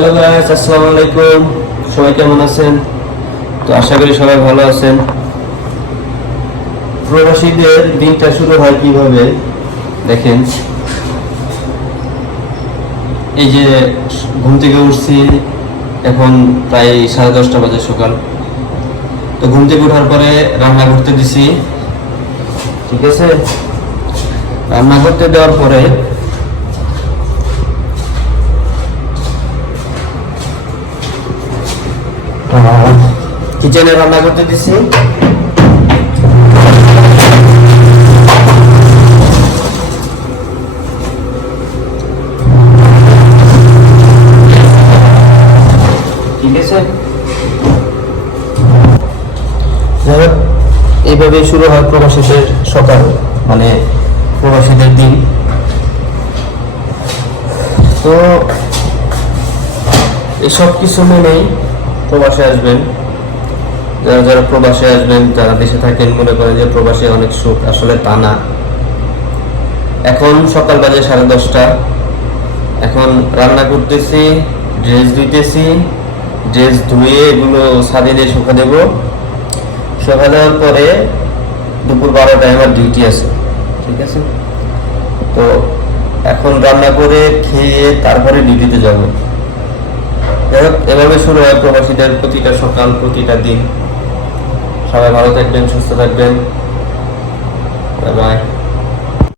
Hello guys, আসসালামু আলাইকুম। সবাই কেমন আছেন? তো আশা করি সবাই ভালো আছেন। প্রবাসীদের দিনটা শুরু হয় কিভাবে দেখেন। এই যে ঘুম থেকে উঠছি, এখন প্রায় 10:30 বাজে সকাল। তো ঘুম থেকে ওঠার পরে রান্না করতে দিছি, ঠিক আছে। রান্না করতে দেওয়ার পরে কিচেনে রান্না করতে দিছি। ঠিক আছে, এইভাবে শুরু হয় প্রবাসীদের সকাল, মানে প্রবাসীদের দিন। তো এসব কিছু মেনেই প্রবাসে আসবেন। যারা যারা প্রবাসে আসবেন, যারা দেশে থাকেন, মনে করেন যে প্রবাসে অনেক সুখ, আসলে তা না। এখন সকাল বাজে 10:30। এখন রান্না করতেছি, ড্রেস ধুইতেছি, ড্রেস ধুয়ে এগুলো ছাদে দিয়ে শুকা দেব। শুকা দেওয়ার পরে দুপুর 12টায় আমার ডিউটি আছে, ঠিক আছে। তো এখন রান্না করে খেয়ে তারপরে ডিউটিতে যাব। যাই হোক, এভাবে শুরু হয় প্রবাসীদের প্রতিটা সকাল, প্রতিটা দিন। সবাই ভালো থাকবেন, সুস্থ থাকবেন। Bye bye.